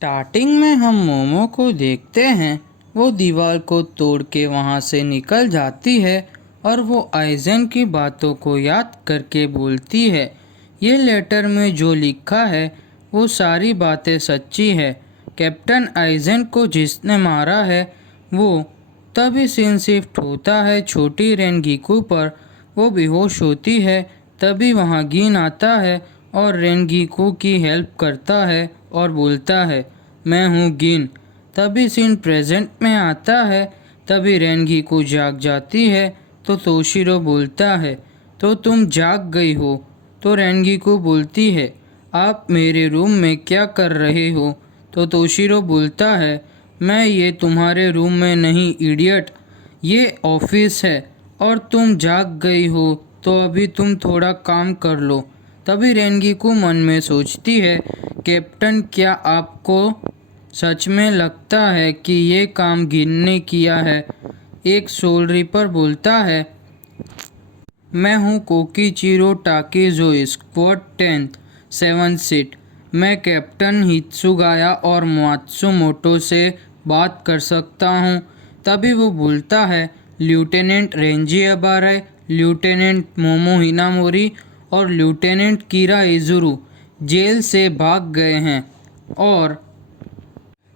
Starting में हम मोमो को देखते हैं। वो दीवार को तोड़ के वहाँ से निकल जाती है और वो आइजन की बातों को याद करके बोलती है, ये लेटर में जो लिखा है वो सारी बातें सच्ची है। कैप्टन आइजन को जिसने मारा है वो। तभी सीन शिफ्ट होता है छोटी रेनगीकू पर। वो बेहोश होती है। तभी वहाँ गिन आता है और रेनगीकू की हेल्प करता है और बोलता है, मैं हूँ गिन। तभी सीन प्रेजेंट में आता है। तभी रेनगीकू जाग जाती है तो तोशिरो बोलता है, तो तुम जाग गई हो। तो रेनगीकू बोलती है, आप मेरे रूम में क्या कर रहे हो। तो तोशिरो बोलता है, मैं ये तुम्हारे रूम में नहीं इडियट, ये ऑफिस है और तुम जाग गई हो तो अभी तुम थोड़ा काम कर लो। तभी रेनगीकू मन में सोचती है, कैप्टन क्या आपको सच में लगता है कि ये काम गिन ने किया है। एक सोल रिपर बोलता है, मैं हूँ कोकीचिरो टाकीजो स्क्वाड 10 7 सीट। मैं कैप्टन हित्सुगाया और मात्सुमोटो से बात कर सकता हूँ। तभी वो बोलता है, लेफ्टिनेंट रेंजी अबारे, लेफ्टिनेंट मोमो हिनामोरी और लेफ्टिनेंट कीरा इजुरु जेल से भाग गए हैं। और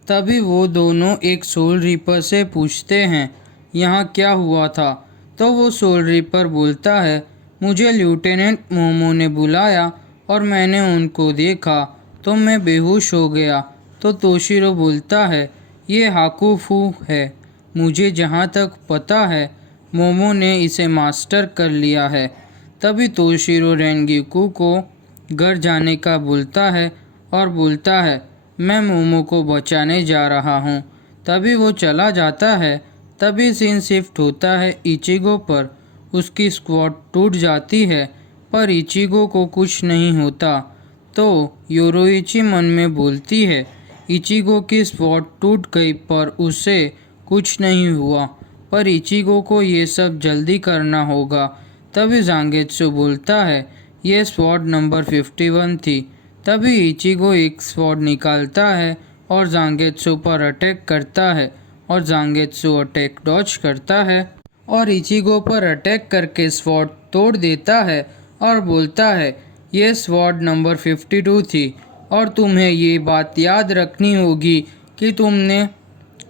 तभी वो दोनों एक सोल रिपर से पूछते हैं, यहाँ क्या हुआ था। तो वो सोल रिपर बोलता है, मुझे लेफ्टिनेंट मोमो ने बुलाया और मैंने उनको देखा तो मैं बेहोश हो गया। तो तोशिरो बोलता है, ये हाकुफू है। मुझे जहाँ तक पता है मोमो ने इसे मास्टर कर लिया है। तभी तोशिरो रेनगीकू को घर जाने का बोलता है और बोलता है, मैं मोमो को बचाने जा रहा हूँ। तभी वो चला जाता है। तभी सीन शिफ्ट होता है इचिगो पर। उसकी स्क्वाड टूट जाती है पर इचिगो को कुछ नहीं होता। तो योरोइची मन में बोलती है, इचिगो की स्क्वाड टूट गई पर उसे कुछ नहीं हुआ, पर इचिगो को ये सब जल्दी करना होगा। तभी जांगेत्सु बोलता है, ये स्क्वाड नंबर 51 थी। तभी इचिगो एक स्वॉर्ड निकालता है और जांगेत्सु पर अटैक करता है और जांगेत्सु अटैक डॉज करता है और इचिगो पर अटैक करके स्वॉर्ड तोड़ देता है और बोलता है, ये स्वॉर्ड नंबर 52 थी और तुम्हें ये बात याद रखनी होगी कि तुमने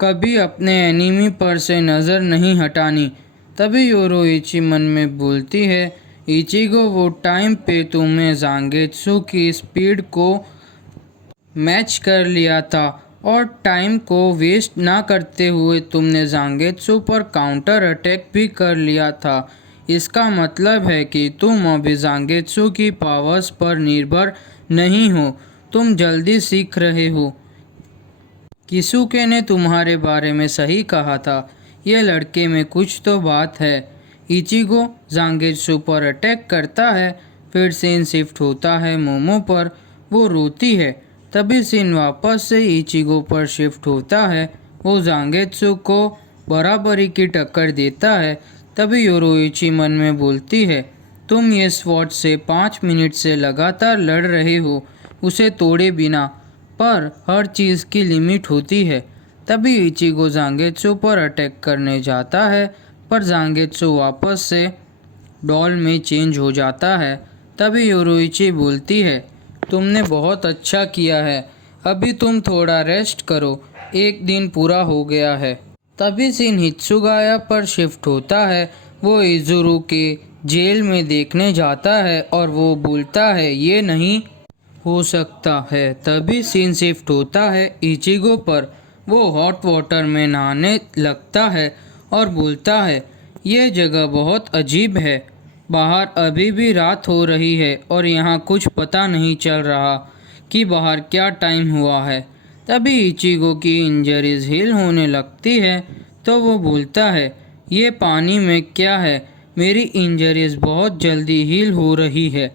कभी अपने एनिमी पर से नज़र नहीं हटानी। तभी योरोइची मन में बोलती है, इचिगो वो टाइम पे तुमने जांगेत्सु की स्पीड को मैच कर लिया था और टाइम को वेस्ट ना करते हुए तुमने जांगेत्सु पर काउंटर अटैक भी कर लिया था। इसका मतलब है कि तुम अभी जांगेत्सु की पावर्स पर निर्भर नहीं हो, तुम जल्दी सीख रहे हो। किसुके ने तुम्हारे बारे में सही कहा था, ये लड़के में कुछ तो बात है। इचिगो जांगेत्सु पर अटैक करता है। फिर सीन शिफ्ट होता है मोमो पर। वो रोती है। तभी सीन वापस से इचिगो पर शिफ्ट होता है। वो जांगेत्सु को बराबरी की टक्कर देता है। तभी योरोइची मन में बोलती है, तुम ये स्वॉर्ड से 5 मिनट से लगातार लड़ रहे हो, उसे तोड़े बिना, पर हर चीज़ की लिमिट होती है। तभी इचिगो जांगेत्सु पर अटैक करने जाता है पर जांगेत्सु वापस से डॉल में चेंज हो जाता है। तभी योरोइची बोलती है, तुमने बहुत अच्छा किया है, अभी तुम थोड़ा रेस्ट करो, एक दिन पूरा हो गया है। तभी सीन हित्सुगाया पर शिफ्ट होता है। वो इजुरु के जेल में देखने जाता है और वो बोलता है, ये नहीं हो सकता है। तभी सीन शिफ्ट होता है इचिगो पर। वो हॉट वाटर में नहाने लगता है और बोलता है, ये जगह बहुत अजीब है, बाहर अभी भी रात हो रही है और यहाँ कुछ पता नहीं चल रहा कि बाहर क्या टाइम हुआ है। तभी इचिगो की इंजरीज हील होने लगती है तो वो बोलता है, ये पानी में क्या है, मेरी इंजरीज बहुत जल्दी हील हो रही है।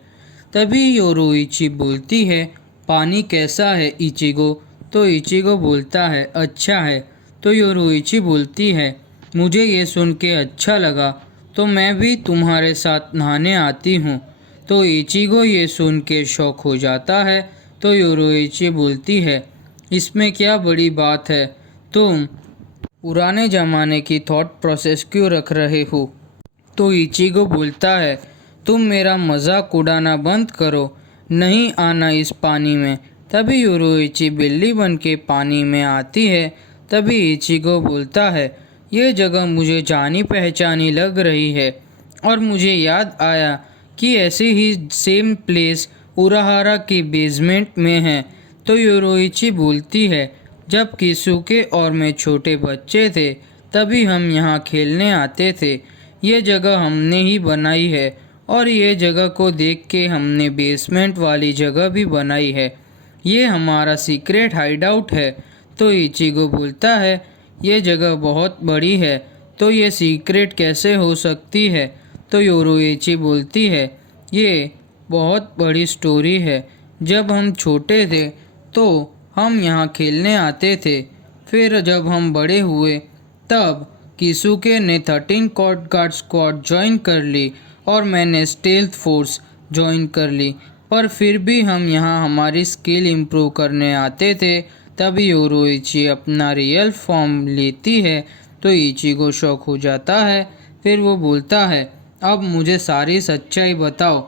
तभी योरोइची बोलती है, पानी कैसा है इचिगो। तो इचिगो बोलता है, अच्छा है। तो योरोइची बोलती है, मुझे ये सुन के अच्छा लगा, तो मैं भी तुम्हारे साथ नहाने आती हूँ। तो इचिगो ये सुन के शौक हो जाता है। तो योरोइची बोलती है, इसमें क्या बड़ी बात है? तुम पुराने ज़माने की थॉट प्रोसेस क्यों रख रहे हो? तो इचिगो बोलता है, तुम मेरा मजाक उड़ाना बंद करो, नहीं आना इस पानी में। तभी योरोइची बिल्ली बन के पानी में आती है। तभी इचिगो बोलता है, ये जगह मुझे जानी पहचानी लग रही है और मुझे याद आया कि ऐसे ही सेम प्लेस उराहारा के बेसमेंट में है। तो योरोइची बोलती है, जब किसुके और मैं छोटे बच्चे थे तभी हम यहाँ खेलने आते थे। ये जगह हमने ही बनाई है और ये जगह को देख के हमने बेसमेंट वाली जगह भी बनाई है। ये हमारा सीक्रेट हाइडआउट है। तो इचिगो बोलता है, ये जगह बहुत बड़ी है तो ये सीक्रेट कैसे हो सकती है? तो योरोइची बोलती है, ये बहुत बड़ी स्टोरी है। जब हम छोटे थे तो हम यहाँ खेलने आते थे। फिर जब हम बड़े हुए तब किसुके ने 13 कॉर्ड गार्ड स्क्वाड ज्वाइन कर ली और मैंने स्टेल्थ फोर्स ज्वाइन कर ली। पर फिर भी हम यहाँ हमारी स्किल इम्प्रूव करने आते थे। तभी योरोइची अपना रियल फॉर्म लेती है तो इचिगो शॉक हो जाता है। फिर वो बोलता है, अब मुझे सारी सच्चाई बताओ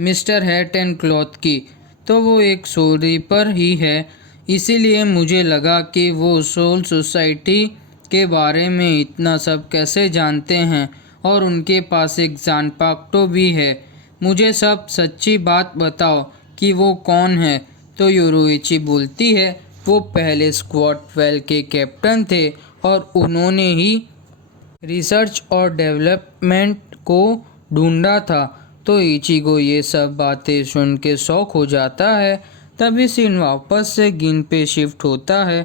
मिस्टर हैट एंड क्लॉथ की। तो वो एक सोरीपर ही है, इसीलिए मुझे लगा कि वो सोल सोसाइटी के बारे में इतना सब कैसे जानते हैं और उनके पास एक जानपाक्टो भी है। मुझे सब सच्ची बात बताओ कि वो कौन है। तो योरोइची बोलती है, वो पहले स्क्वाड 12 के कैप्टन थे और उन्होंने ही रिसर्च और डेवलपमेंट को ढूंढा था। तो इचिगो ये सब बातें सुन के शौक हो जाता है। तभी सीन वापस से गिन पे शिफ्ट होता है।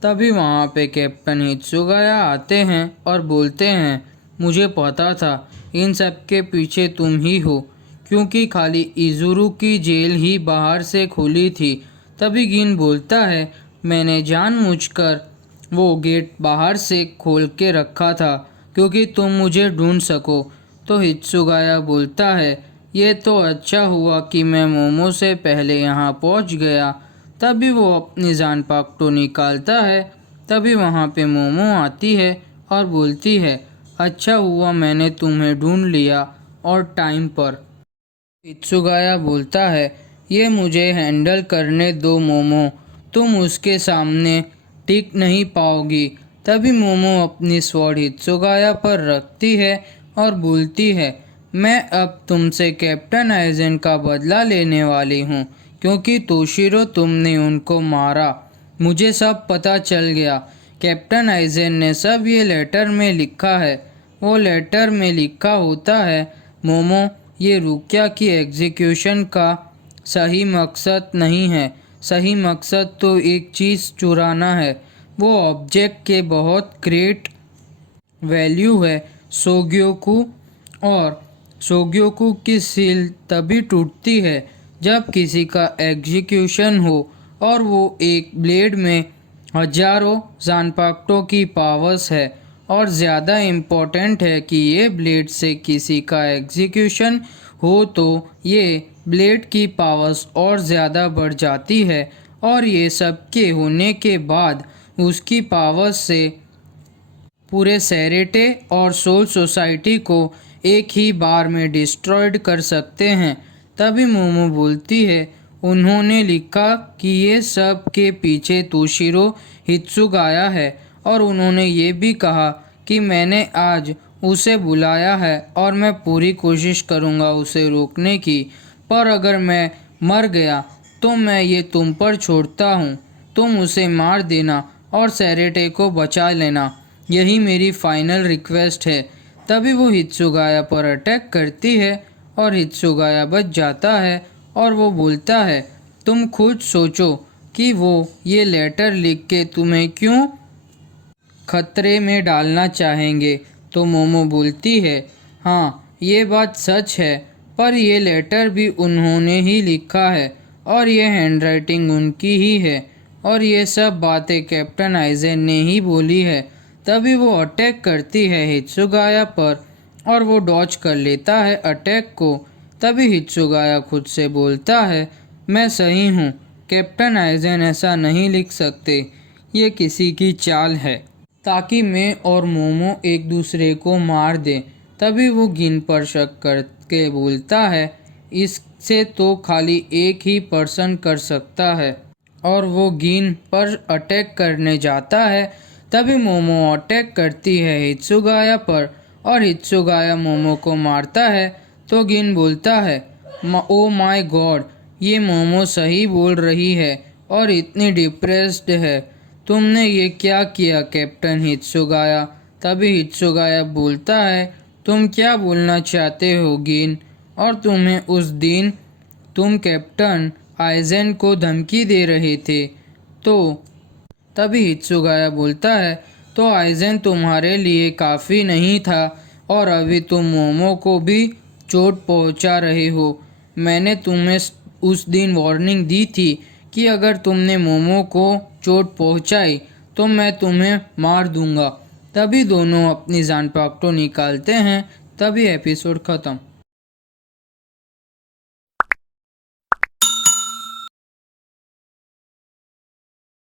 तभी वहाँ पे कैप्टन हित्सुगाया आते हैं और बोलते हैं, मुझे पता था इन सब के पीछे तुम ही हो, क्योंकि खाली इजुरु की जेल ही बाहर से खुली थी। तभी गिन बोलता है, मैंने जानबूझकर वो गेट बाहर से खोल के रखा था क्योंकि तुम मुझे ढूंढ सको। तो हित्सुगाया बोलता है, ये तो अच्छा हुआ कि मैं मोमो से पहले यहाँ पहुँच गया। तभी वो अपनी जानपाक्टो निकालता है। तभी वहाँ पे मोमो आती है और बोलती है, अच्छा हुआ मैंने तुम्हें ढूंढ लिया और टाइम पर। इत्सुगाया बोलता है, ये मुझे हैंडल करने दो मोमो, तुम उसके सामने टिक नहीं पाओगी। तभी मोमो अपनी स्वॉर्ड इत्सुगाया पर रखती है और बोलती है, मैं अब तुमसे कैप्टन आइजेन का बदला लेने वाली हूँ, क्योंकि तोशिरो तुमने उनको मारा। मुझे सब पता चल गया। कैप्टन आइजेन ने सब ये लेटर में लिखा है। वो लेटर में लिखा होता है, मोमो, ये रुकिया की एग्जीक्यूशन का सही मकसद नहीं है। सही मकसद तो एक चीज़ चुराना है। वो ऑब्जेक्ट के बहुत ग्रेट वैल्यू है सोग्योकू, और सोग्योकू की सील तभी टूटती है जब किसी का एग्जीक्यूशन हो और वो एक ब्लेड में हजारों जानपाक्टों की पावर्स है। और ज़्यादा इम्पोर्टेंट है कि ये ब्लेड से किसी का एग्जीक्यूशन हो तो ये ब्लेड की पावर्स और ज़्यादा बढ़ जाती है और ये सब के होने के बाद उसकी पावर्स से पूरे सेरेटे और सोल सोसाइटी को एक ही बार में डिस्ट्रॉयड कर सकते हैं। तभी मोमो बोलती है, उन्होंने लिखा कि ये सब के पीछे तोशिरो हित्सुगाया है और उन्होंने ये भी कहा कि मैंने आज उसे बुलाया है और मैं पूरी कोशिश करूँगा उसे रोकने की, पर अगर मैं मर गया तो मैं ये तुम पर छोड़ता हूँ। तुम उसे मार देना और सेरेटे को बचा लेना, यही मेरी फाइनल रिक्वेस्ट है। तभी वो हित्सुगाया पर अटैक करती है और हित्सुगाया बच जाता है और वो बोलता है, तुम खुद सोचो कि वो ये लेटर लिख के तुम्हें क्यों खतरे में डालना चाहेंगे। तो मोमो बोलती है, हाँ ये बात सच है, पर ये लेटर भी उन्होंने ही लिखा है और ये हैंडराइटिंग उनकी ही है और ये सब बातें कैप्टन आइजेन ने ही बोली है। तभी वो अटैक करती है हित्सुगाया पर और वो डॉज कर लेता है अटैक को। तभी हित्सुगाया खुद से बोलता है, मैं सही हूँ, कैप्टन आइजन ऐसा नहीं लिख सकते, ये किसी की चाल है ताकि मैं और मोमो एक दूसरे को मार दें। तभी वो गिन पर शक करके बोलता है, इससे तो खाली एक ही पर्सन कर सकता है। और वो गिन पर अटैक करने जाता है। तभी मोमो अटैक करती है हित्सुगाया पर और हित्सुगाया मोमो को मारता है। तो गिन बोलता है, ओ माय गॉड, ये मोमो सही बोल रही है और इतनी डिप्रेस्ड है। तुमने ये क्या किया कैप्टन हित्सुगाया? तभी हित्सुगाया बोलता है, तुम क्या बोलना चाहते हो गिन? और तुम्हें उस दिन तुम कैप्टन आइजेन को धमकी दे रहे थे। तो तभी हित्सुगाया बोलता है, तो आइजेन तुम्हारे लिए काफ़ी नहीं था और अभी तुम मोमो को भी चोट पहुंचा रहे हो। मैंने तुम्हें उस दिन वार्निंग दी थी कि अगर तुमने मोमो को चोट पहुंचाई तो मैं तुम्हें मार दूंगा। तभी दोनों अपनी जान पाक्टो निकालते हैं। तभी एपिसोड ख़त्म।